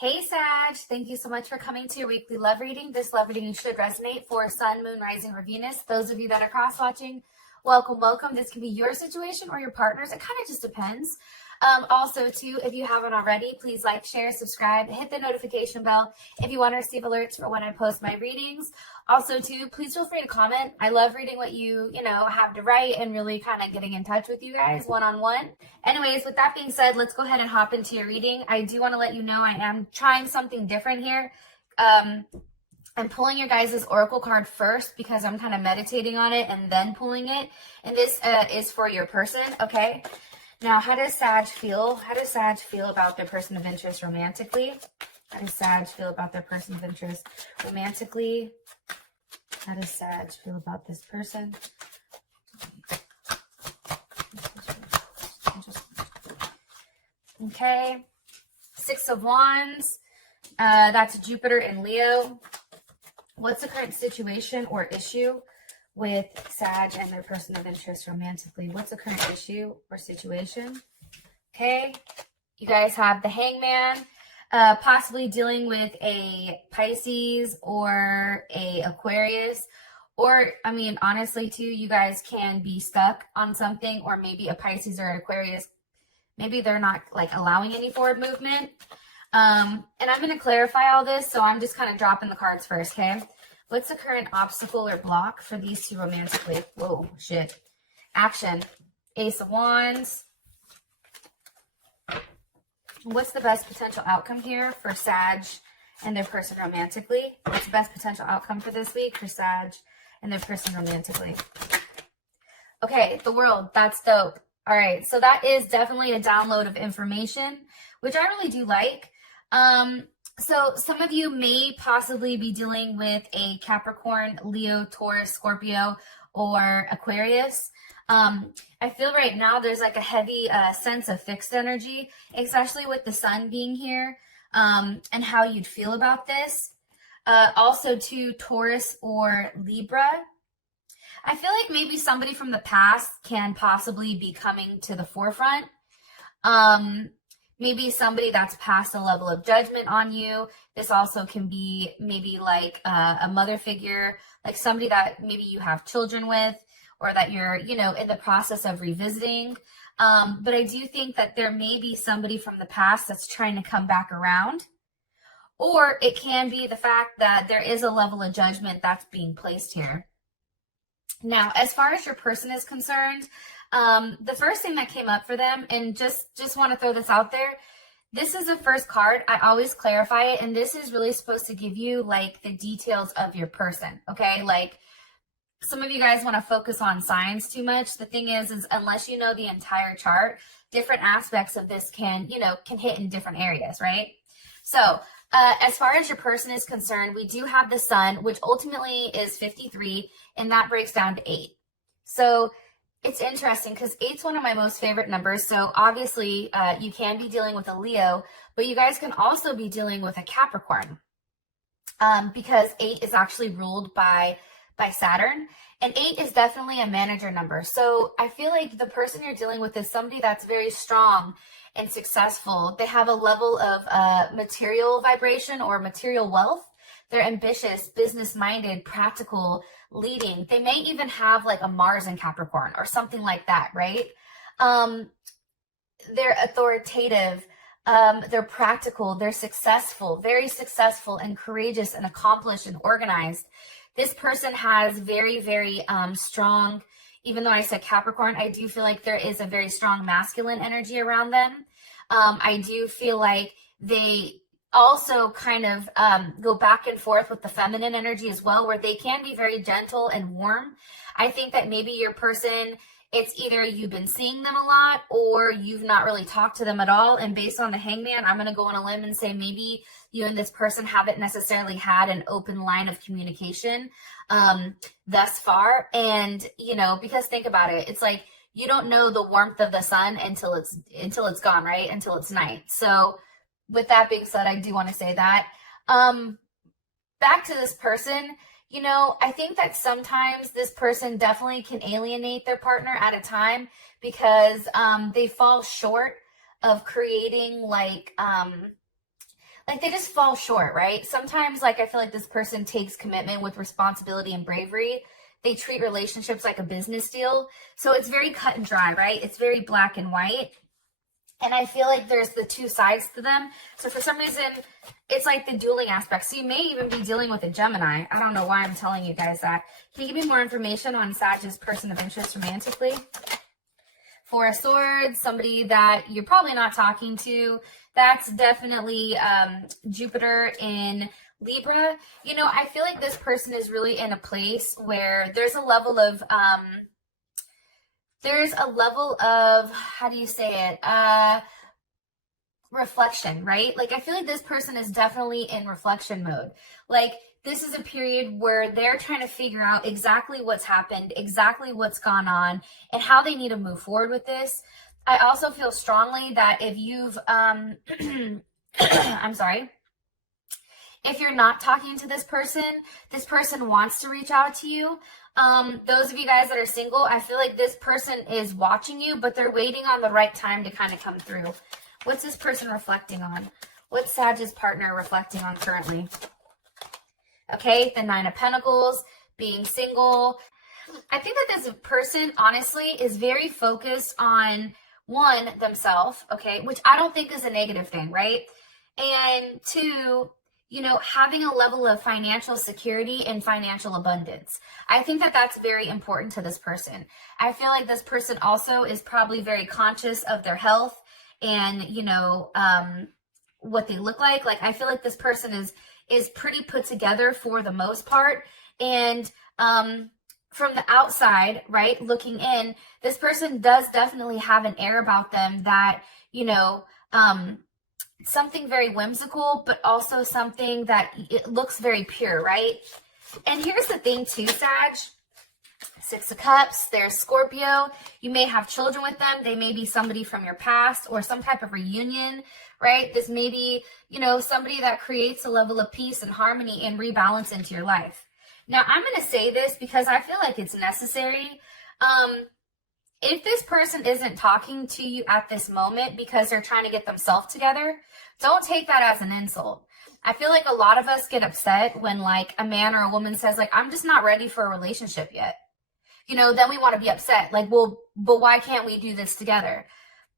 Hey Sag, thank you so much for coming to your weekly love reading. This love reading should resonate for Sun, Moon, Rising, or Venus. Those of you that are cross-watching, welcome, welcome. This can be your situation or your partner's. It kind of just depends. Also, too, if you haven't already, please like, share, subscribe, hit the notification bell if you want to receive alerts for when I post my readings. Also, too, please feel free to comment. I love reading what you have to write and really kind of getting in touch with you guys one-on-one. Anyways, with that being said, let's go ahead and hop into your reading. I do want to let you know I am trying something different here. I'm pulling your guys' oracle card first because I'm kind of meditating on it and then pulling it. And this is for your person, okay? Now, how does Sag feel? How does Sag feel about their person of interest romantically? How does Sag feel about their person of interest romantically? How does Sag feel about this person? Okay. Six of Wands. That's Jupiter and Leo. What's the current situation or issue with Sag and their person of interest romantically? What's the current issue or situation? Okay. You guys have the Hangman. Possibly dealing with a Pisces or a Aquarius. Or, I mean, honestly, too, you guys can be stuck on something, or maybe a Pisces or an Aquarius. Maybe they're not, like, allowing any forward movement. And I'm going to clarify all this, so I'm just kind of dropping the cards first, okay? What's the current obstacle or block for these two romantically? Whoa, shit. Action. Ace of Wands. What's the best potential outcome here for Sag and their person romantically? What's the best potential outcome for this week for Sag and their person romantically? Okay, the World. That's dope. All right, so that is definitely a download of information, which I really do like. So some of you may possibly be dealing with a Capricorn, Leo, Taurus, Scorpio, or Aquarius. I feel right now there's like a heavy sense of fixed energy, especially with the sun being here, and how you'd feel about this. Also to Taurus or Libra. I feel like maybe somebody from the past can possibly be coming to the forefront. Maybe somebody that's past a level of judgment on you. This also can be maybe like a mother figure, like somebody that maybe you have children with, or that you're, in the process of revisiting. But I do think that there may be somebody from the past that's trying to come back around. Or it can be the fact that there is a level of judgment that's being placed here. Now, as far as your person is concerned, the first thing that came up for them, and just want to throw this out there, this is the first card. I always clarify it, and this is really supposed to give you like the details of your person, okay? Like some of you guys want to focus on signs too much. The thing is unless you know the entire chart, different aspects of this can hit in different areas, right? So as far as your person is concerned, we do have the sun, which ultimately is 53, and that breaks down to 8. So it's interesting because 8's one of my most favorite numbers. So obviously you can be dealing with a Leo, but you guys can also be dealing with a Capricorn, because 8 is actually ruled by Saturn, and 8 is definitely a manager number. So I feel like the person you're dealing with is somebody that's very strong and successful. They have a level of material vibration or material wealth. They're ambitious, business-minded, practical, leading. They may even have like a Mars in Capricorn or something like that, right? They're authoritative. They're practical. They're successful, very successful and courageous and accomplished and organized. This person has very, very strong, even though I said Capricorn, I do feel like there is a very strong masculine energy around them. I do feel like they also kind of go back and forth with the feminine energy as well, where they can be very gentle and warm. I think that maybe your person, it's either you've been seeing them a lot or you've not really talked to them at all. And based on the Hangman, I'm going to go on a limb and say maybe you and this person haven't necessarily had an open line of communication thus far. And, because think about it, it's like you don't know the warmth of the sun until it's gone, right? Until it's night. So with that being said, I do want to say that. Back to this person, I think that sometimes this person definitely can alienate their partner at a time because they fall short of creating like like they just fall short, right? Sometimes, like, I feel like this person takes commitment with responsibility and bravery. They treat relationships like a business deal. So it's very cut and dry, right? It's very black and white. And I feel like there's the two sides to them. So for some reason, it's like the dueling aspect. So you may even be dealing with a Gemini. I don't know why I'm telling you guys that. Can you give me more information on Sag's person of interest romantically? Four of Swords, somebody that you're probably not talking to. That's definitely Jupiter in Libra. You know, I feel like this person is really in a place where there's a level of, how do you say it? Reflection, right? Like, I feel like this person is definitely in reflection mode. Like, this is a period where they're trying to figure out exactly what's happened, exactly what's gone on, and how they need to move forward with this. I also feel strongly that if you've, I'm sorry, if you're not talking to this person wants to reach out to you. Those of you guys that are single, I feel like this person is watching you, but they're waiting on the right time to kind of come through. What's this person reflecting on? What's Sag's partner reflecting on currently? Okay, the Nine of Pentacles, being single. I think that this person, honestly, is very focused on, one, themselves, okay, which I don't think is a negative thing, right? And two, you know, having a level of financial security and financial abundance. I think that that's very important to this person. I feel like this person also is probably very conscious of their health and, you know, what they look like. Like, I feel like this person is pretty put together for the most part. And from the outside, right, looking in, this person does definitely have an air about them that, you know, something very whimsical, but also something that it looks very pure, right? And here's the thing too, Sag. Six of Cups, there's Scorpio. You may have children with them. They may be somebody from your past or some type of reunion, right? This may be, you know, somebody that creates a level of peace and harmony and rebalance into your life. Now, I'm going to say this because I feel like it's necessary. If this person isn't talking to you at this moment because they're trying to get themselves together, don't take that as an insult. I feel like a lot of us get upset when, like, a man or a woman says, like, I'm just not ready for a relationship yet. You know, then we want to be upset. Like, well, but why can't we do this together?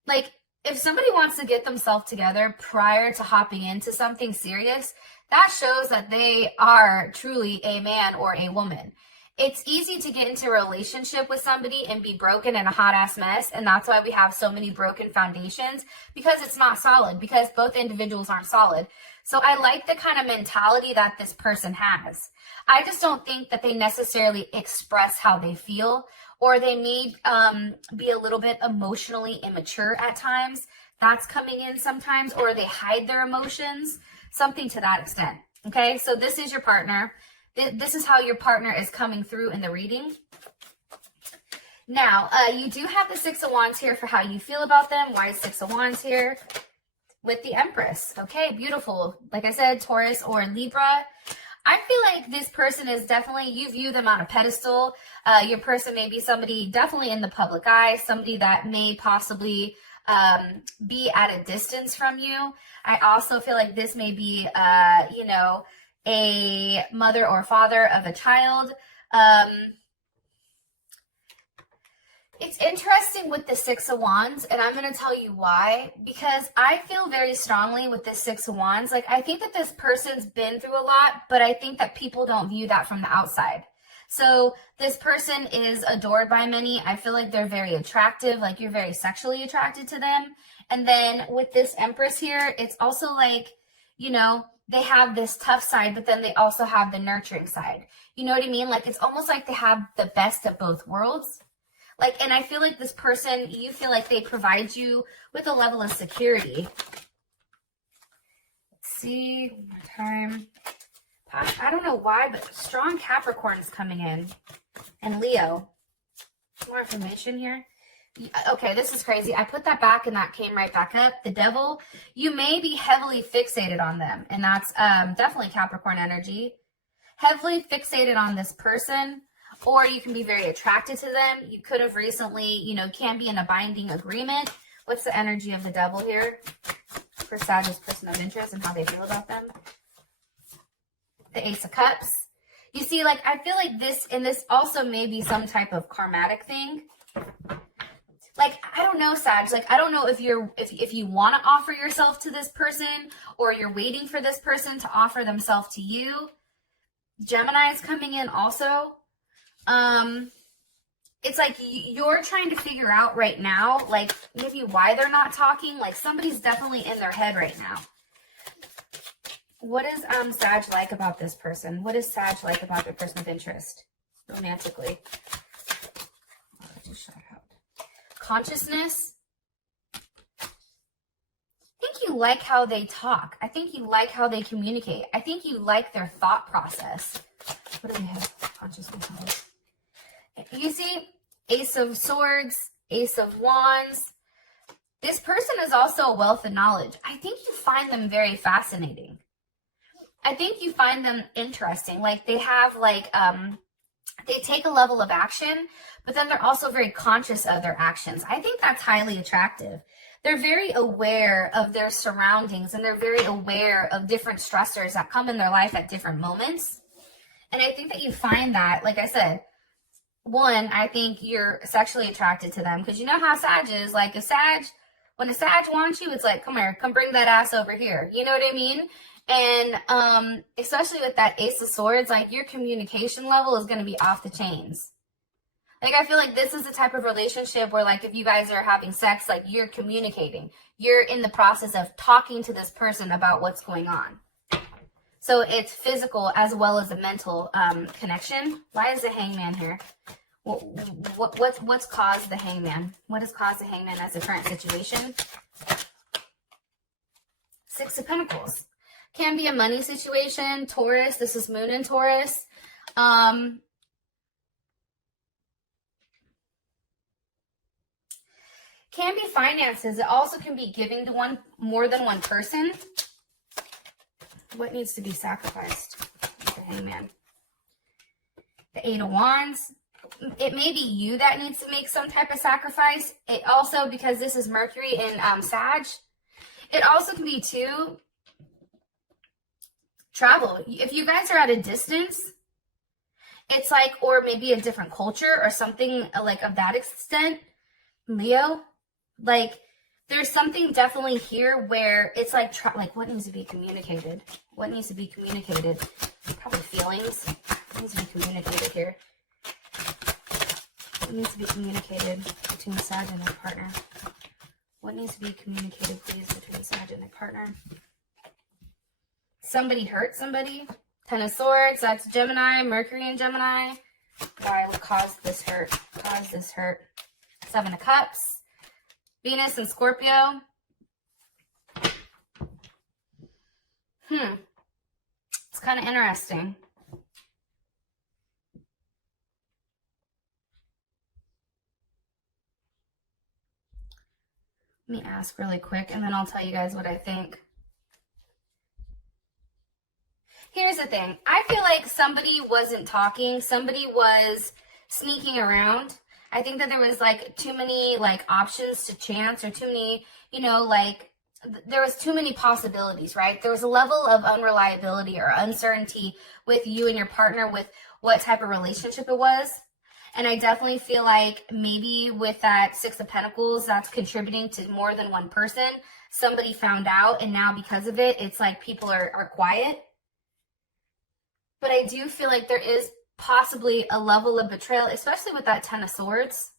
Like, if somebody wants to get themselves together prior to hopping into something serious, that shows that they are truly a man or a woman. It's easy to get into a relationship with somebody and be broken and a hot ass mess. And that's why we have so many broken foundations, because it's not solid, because both individuals aren't solid. So I like the kind of mentality that this person has. I just don't think that they necessarily express how they feel, or they may be a little bit emotionally immature at times. That's coming in sometimes, or they hide their emotions, something to that extent. Okay, so this is your partner. This is how your partner is coming through in the reading. Now, you do have the Six of Wands here for how you feel about them. Why is Six of Wands here? With the Empress. Okay, beautiful. Like I said, Taurus or Libra. I feel like this person is definitely, you view them on a pedestal. Your person may be somebody definitely in the public eye, somebody that may possibly be at a distance from you. I also feel like this may be, you know, a mother or father of a child. It's interesting with the Six of Wands, and I'm going to tell you why, because I feel very strongly with this Six of Wands. Like, I think that this person's been through a lot, but I think that people don't view that from the outside. So this person is adored by many. I feel like they're very attractive, like you're very sexually attracted to them. And then with this Empress here, it's also like, you know, they have this tough side, but then they also have the nurturing side. You know what I mean? Like, it's almost like they have the best of both worlds. Like, and I feel like this person, you feel like they provide you with a level of security. Let's see, one more time. I don't know why, but strong Capricorn is coming in. And Leo. More information here. Okay, this is crazy. I put that back and that came right back up. The Devil, you may be heavily fixated on them. And that's definitely Capricorn energy. Heavily fixated on this person. Or you can be very attracted to them. You could have recently, you know, can be in a binding agreement. What's the energy of the Devil here? for Sag's person of interest and how they feel about them. The Ace of Cups. You see, like, I feel like this, and this also may be some type of karmatic thing. Like, I don't know, Sag. Like, I don't know if you want to offer yourself to this person, or you're waiting for this person to offer themselves to you. Gemini is coming in also. It's like you're trying to figure out right now, like, maybe why they're not talking. Like, somebody's definitely in their head right now. What is Sag like about this person? What is Sag like about their person of interest romantically? Oh, I just shot out. Consciousness. I think you like how they talk. I think you like how they communicate. I think you like their thought process. What do we have? Consciousness. You see, Ace of Swords, Ace of Wands. This person is also a wealth of knowledge. I think you find them very fascinating. I think you find them interesting. Like, they have, like, they take a level of action, but then they're also very conscious of their actions. I think that's highly attractive. They're very aware of their surroundings, and they're very aware of different stressors that come in their life at different moments. And I think that you find that, like I said, one, I think you're sexually attracted to them, because you know how Sag is. Like, when a Sag wants you, it's like, come here, come bring that ass over here. You know what I mean? And especially with that Ace of Swords, like, your communication level is going to be off the chains. Like, I feel like this is the type of relationship where, like, if you guys are having sex, like, you're communicating. You're in the process of talking to this person about what's going on. So it's physical as well as a mental connection. Why is the Hangman here? What's caused the Hangman? What has caused the Hangman as the current situation? Six of Pentacles. Can be a money situation. Taurus. This is Moon in Taurus. Can be finances. It also can be giving to more than one person. What needs to be sacrificed? The Hangman. The Eight of Wands. It may be you that needs to make some type of sacrifice. It also, because this is Mercury in Sag, it also can be too, travel. If you guys are at a distance, it's like, or maybe a different culture or something like of that extent, Leo, like, there's something definitely here where it's like, what needs to be communicated? What needs to be communicated? Probably feelings. What needs to be communicated here? What needs to be communicated between Sag and their partner? What needs to be communicated, please, between Sag and their partner? Somebody hurt somebody. Ten of Swords, that's Gemini, Mercury in Gemini. Why would cause this hurt? Cause this hurt. Seven of Cups. Venus and Scorpio. It's kind of interesting. Let me ask really quick, and then I'll tell you guys what I think. Here's the thing. I feel like somebody wasn't talking. Somebody was sneaking around. I think that there was, like, too many, like, options to chance, or too many, you know, like, there was too many possibilities, right? There was a level of unreliability or uncertainty with you and your partner with what type of relationship it was. And I definitely feel like maybe with that Six of Pentacles, that's contributing to more than one person. Somebody found out, and now because of it, it's like people are quiet. But I do feel like there is possibly a level of betrayal, especially with that Ten of Swords.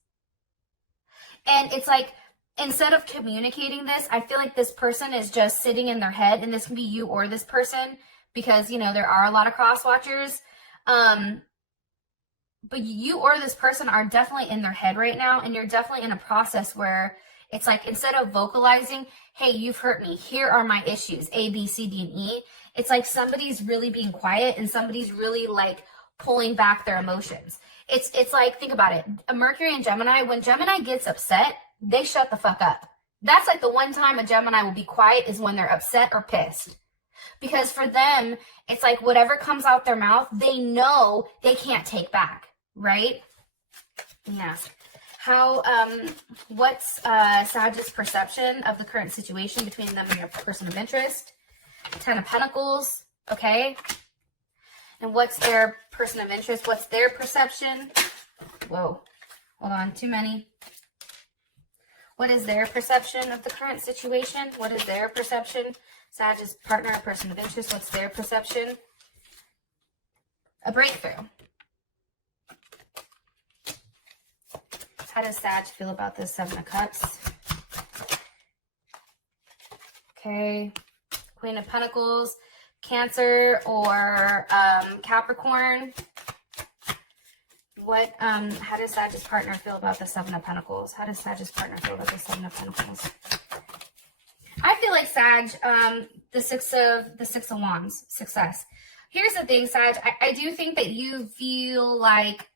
And it's like, instead of communicating this, I feel like this person is just sitting in their head, and this can be you or this person, because, you know, there are a lot of cross watchers. But you or this person are definitely in their head right now, and you're definitely in a process where it's like, instead of vocalizing, hey, you've hurt me, here are my issues, A, B, C, D, and E, it's like somebody's really being quiet, and somebody's really, like, pulling back their emotions. It's like, think about it. A Mercury and Gemini, when Gemini gets upset, they shut the fuck up. That's like the one time a Gemini will be quiet, is when they're upset or pissed. Because for them, it's like whatever comes out their mouth, they know they can't take back, right? Let me ask, What's Sag's perception of the current situation between them and your person of interest? 10 of Pentacles, okay? And what's their person of interest? What's their perception? Whoa, hold on, too many. What is their perception of the current situation? What is their perception? Sag's partner, person of interest, what's their perception? A breakthrough. How does Sag feel about this 7 of Cups? Okay. Queen of Pentacles, Cancer or Capricorn. How does Sag's partner feel about the 7 of Pentacles? How does Sag's partner feel about the 7 of Pentacles? I feel like Sag, the six of Wands, success. Here's the thing, Sag, I do think that you feel like,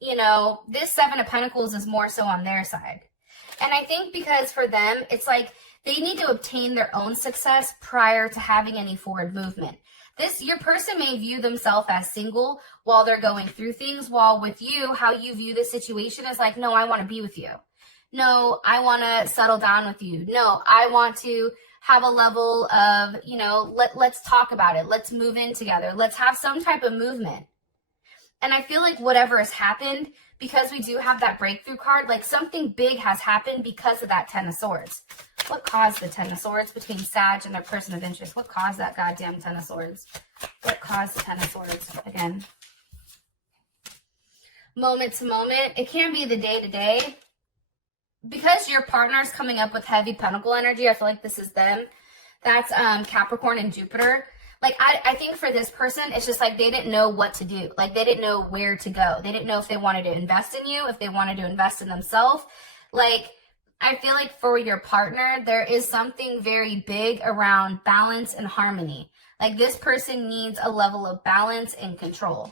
you know, this 7 of Pentacles is more so on their side. And I think because for them, it's like they need to obtain their own success prior to having any forward movement. Your person may view themselves as single while they're going through things, while with you, how you view the situation is like, no, I want to be with you. No, I want to settle down with you. No, I want to have a level of, you know, let's talk about it. Let's move in together. Let's have some type of movement. And I feel like whatever has happened, because we do have that breakthrough card, like something big has happened because of that 10 of Swords. What caused the 10 of Swords between Sag and their person of interest? What caused that goddamn 10 of Swords? What caused the 10 of Swords? Again. Moment to moment. It can be the day to day. Because your partner's coming up with heavy pentacle energy, I feel like this is them. That's Capricorn and Jupiter. Like, I think for this person, it's just like they didn't know what to do. Like, they didn't know where to go. They didn't know if they wanted to invest in you, if they wanted to invest in themselves. Like, I feel like for your partner, there is something very big around balance and harmony. Like, this person needs a level of balance and control.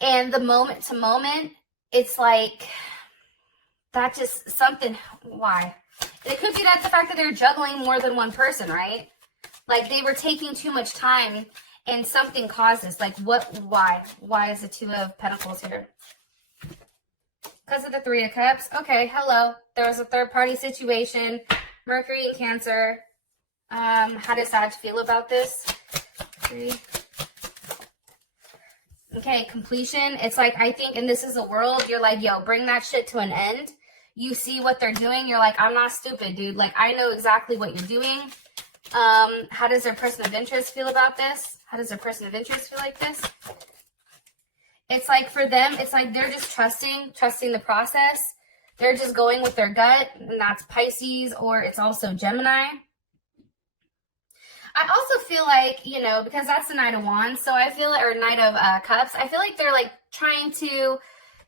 And the moment to moment, it's like, that's just something. Why? It could be that the fact that they're juggling more than one person, right? Like, they were taking too much time and something caused this. Like, why? Why is the 2 of Pentacles here? Because of the 3 of Cups. Okay, hello. There was a third-party situation. Mercury and Cancer. How does Sag feel about this? 3. Okay, completion. It's like, I think, and this is a world, you're like, yo, bring that shit to an end. You see what they're doing. You're like, I'm not stupid, dude. Like, I know exactly what you're doing. How does their person of interest feel about this? How does their person of interest feel like this? It's like for them, it's like they're just trusting the process. They're just going with their gut, and that's Pisces, or it's also Gemini. I also feel like, you know, because that's the Knight of Wands, so I feel, or Knight of Cups, I feel like they're like trying to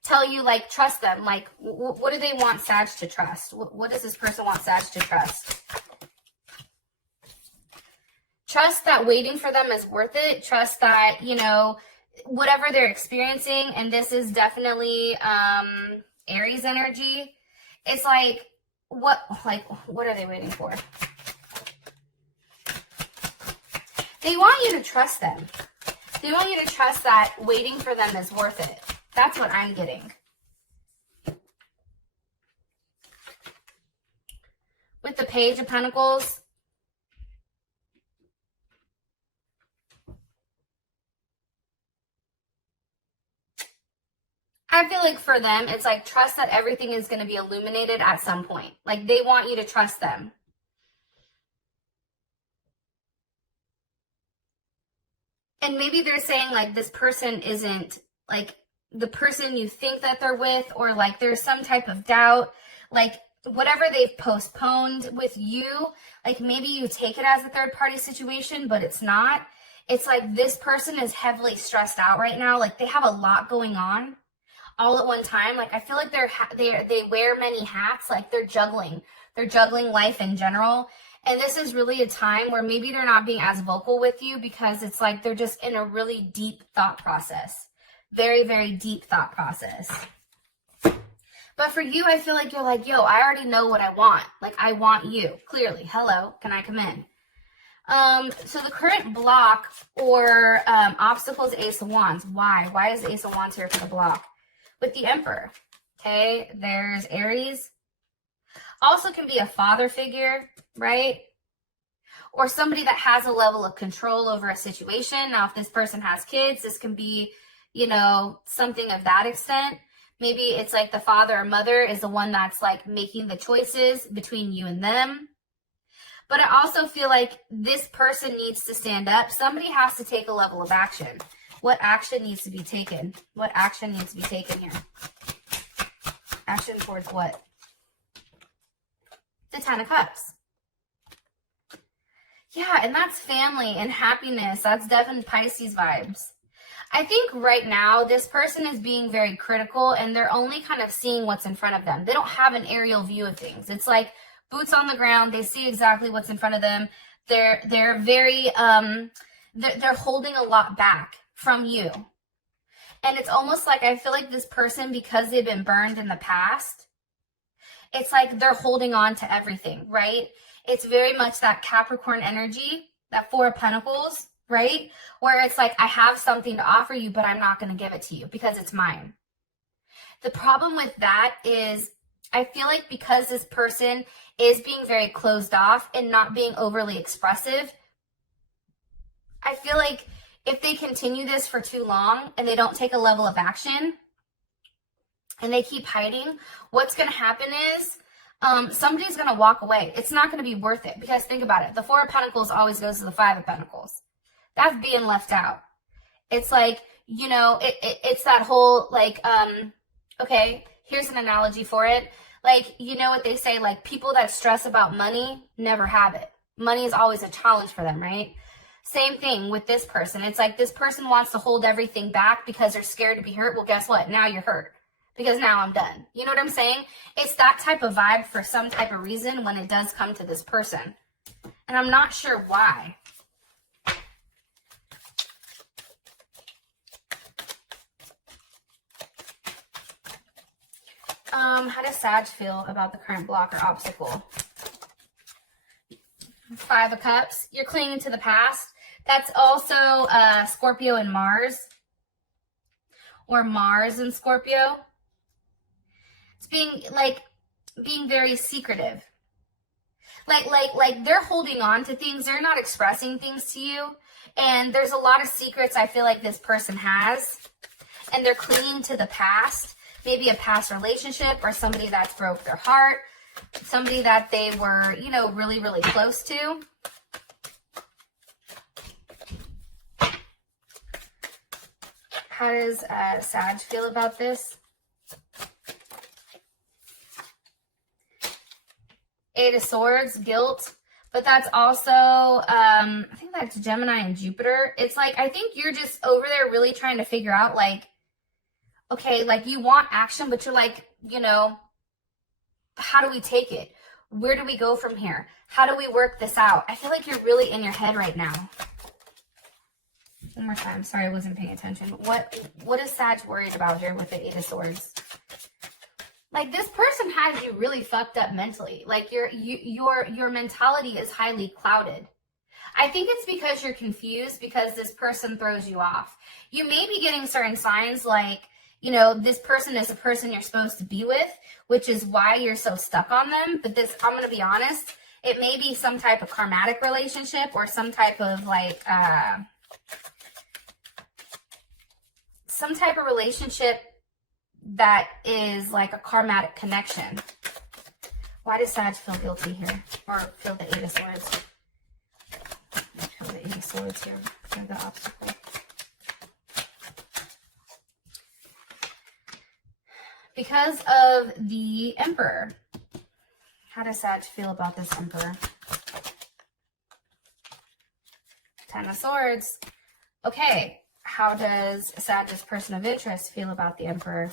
tell you, like, trust them. Like, what do they want Sag to trust? What does this person want Sag to trust? Trust that waiting for them is worth it. Trust that, you know, whatever they're experiencing, and this is definitely Aries energy. It's like, what are they waiting for? They want you to trust them. They want you to trust that waiting for them is worth it. That's what I'm getting. With the Page of Pentacles, I feel like for them, it's like trust that everything is going to be illuminated at some point. Like, they want you to trust them. And maybe they're saying, like, this person isn't, like, the person you think that they're with, or, like, there's some type of doubt. Like, whatever they've postponed with you, like, maybe you take it as a third-party situation, but it's not. It's like this person is heavily stressed out right now. Like, they have a lot going on all at one time. Like, I feel like they wear many hats. Like, they're juggling life in general. And this is really a time where maybe they're not being as vocal with you, because it's like they're just in a really deep thought process. Very, very deep thought process. But for you, I feel like you're like, yo, I already know what I want. Like, I want you. Clearly. Hello, can I come in? So the current block or obstacle is Ace of Wands. Why? Why is the Ace of Wands here for the block? With the Emperor. Okay, there's Aries. Also can be a father figure, right? Or somebody that has a level of control over a situation. Now, if this person has kids, this can be, you know, something of that extent. Maybe it's like the father or mother is the one that's like making the choices between you and them. But I also feel like this person needs to stand up. Somebody has to take a level of action. What action needs to be taken? What action needs to be taken here? Action towards what? The 10 of Cups. Yeah, and that's family and happiness. That's definitely Pisces vibes. I think right now this person is being very critical and they're only kind of seeing what's in front of them. They don't have an aerial view of things. It's like boots on the ground. They see exactly what's in front of them. They're very they're holding a lot back from you. And it's almost like I feel like this person, because they've been burned in the past, it's like they're holding on to everything, right? It's very much that Capricorn energy, that Four of Pentacles, right? Where it's like, I have something to offer you, but I'm not going to give it to you because it's mine. The problem with that is I feel like because this person is being very closed off and not being overly expressive, I feel like if they continue this for too long and they don't take a level of action and they keep hiding, what's going to happen is somebody's going to walk away. It's not going to be worth it because think about it. The Four of Pentacles always goes to the Five of Pentacles. That's being left out. It's like, you know, it's that whole like, okay, here's an analogy for it. Like, you know what they say, like people that stress about money never have it. Money is always a challenge for them, right? Same thing with this person. It's like this person wants to hold everything back because they're scared to be hurt. Well, guess what? Now you're hurt because now I'm done. You know what I'm saying? It's that type of vibe for some type of reason when it does come to this person. And I'm not sure why. How does Sag feel about the current block or obstacle? Five of Cups. You're clinging to the past. That's also Scorpio and Mars. Or Mars and Scorpio. It's being very secretive. Like they're holding on to things. They're not expressing things to you. And there's a lot of secrets I feel like this person has. And they're clinging to the past. Maybe a past relationship or somebody that's broke their heart. Somebody that they were, you know, really, really close to. How does Sag feel about this? Eight of Swords, guilt. But that's also, I think that's Gemini and Jupiter. It's like, I think you're just over there really trying to figure out, like, okay, like you want action, but you're like, you know, how do we take it? Where do we go from here? How do we work this out? I feel like you're really in your head right now. One more time. Sorry, I wasn't paying attention. What is Sag worried about here with the Eight of Swords? Like this person has you really fucked up mentally. Like your mentality is highly clouded. I think it's because you're confused because this person throws you off. You may be getting certain signs like, you know, this person is a person you're supposed to be with, which is why you're so stuck on them. But this, I'm going to be honest, it may be some type of karmatic relationship or some type of like, some type of relationship that is like a karmatic connection. Why does Sag feel guilty here? Or feel the Eight of Swords? Feel the Eight of Swords here for the obstacle. Because of the Emperor. How does Sag feel about this Emperor? Ten of Swords. Okay. How does Sag's person of interest feel about the Emperor?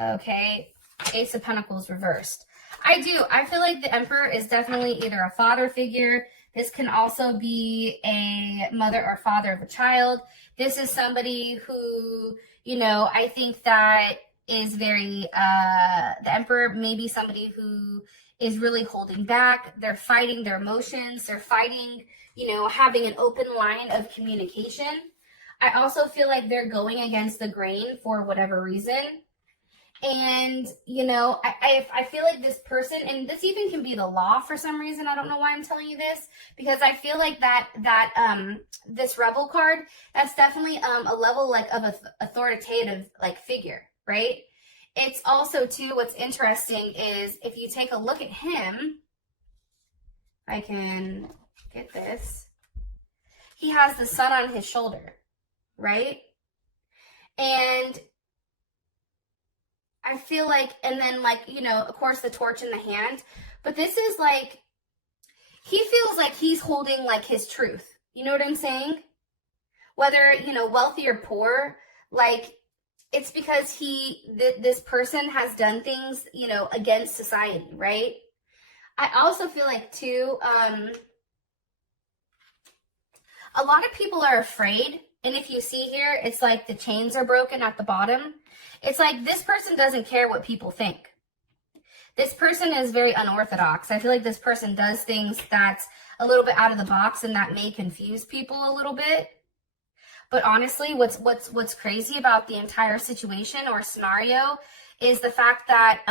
Okay. Ace of Pentacles reversed. I feel like the Emperor is definitely either a father figure. This can also be a mother or father of a child. This is somebody who, you know, I think that is very, the Emperor may be somebody who is really holding back. They're fighting their emotions. They're fighting, you know, having an open line of communication. I also feel like they're going against the grain for whatever reason. And, you know, I feel like this person, and this even can be the law for some reason. I don't know why I'm telling you this, because I feel like this rebel card, that's definitely a level like of authoritative like figure, right? It's also too, what's interesting is if you take a look at him, I can get this. He has the sun on his shoulder, right? And I feel like, and then like, you know, of course the torch in the hand, but this is like, he feels like he's holding like his truth. You know what I'm saying? Whether, you know, wealthy or poor, like it's because this person has done things, you know, against society, right? I also feel like too, a lot of people are afraid. And if you see here, it's like the chains are broken at the bottom. It's like this person doesn't care what people think. This person is very unorthodox. I feel like this person does things that's a little bit out of the box and that may confuse people a little bit. But honestly, what's crazy about the entire situation or scenario is the fact that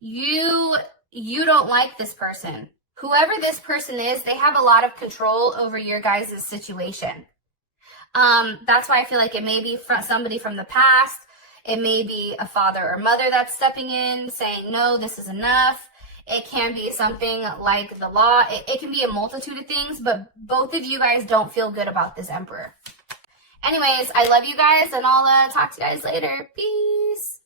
you don't like this person. Whoever this person is, they have a lot of control over your guys' situation. That's why I feel like it may be somebody from the past. It may be a father or mother that's stepping in, saying, no, this is enough. It can be something like the law. It can be a multitude of things, but both of you guys don't feel good about this emperor. Anyways, I love you guys, and I'll talk to you guys later. Peace.